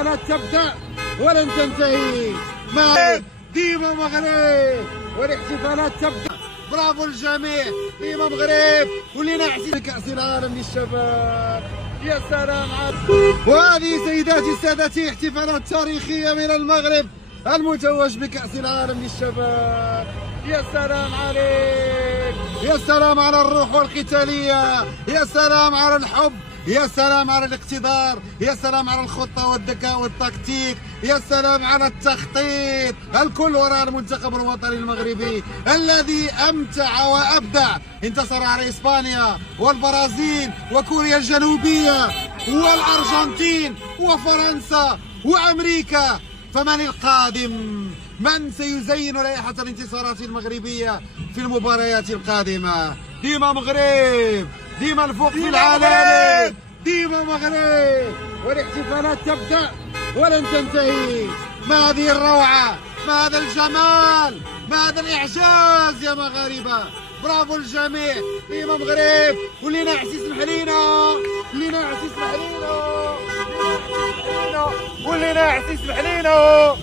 الاحتفالات تبدأ ولن تنتهي. ديما مغرب والاحتفالات تبدأ. برافو الجميع، ديما مغرب ولينا عسير كأس العالم للشباب. يا سلام وهذه سيداتي سادتي احتفالات تاريخية من المغرب المتوج بكأس العالم للشباب. يا سلام عليك، يا سلام على الروح والقتالية، يا سلام على الحب، يا سلام على الاقتدار، يا سلام على الخطة والذكاء والتكتيك، يا سلام على التخطيط. الكل وراء المنتخب الوطني المغربي الذي أمتع وأبدع. انتصر على إسبانيا والبرازيل وكوريا الجنوبية والأرجنتين وفرنسا وأمريكا. فمن القادم؟ من سيزين لائحة الانتصارات المغربية في المباريات القادمة؟ ديما مغرب، ديما الفوق في العالم، ديما مغرب والاحتفالات تبدأ ولن تنتهي. ما هذه الروعة، ما هذا الجمال، ما هذا الإعجاز يا مغاربة. برافو الجميع، ديما مغرب ولينا عسيس محلينا، لينا عسيس محلينا، ولينا عسيس محلينا.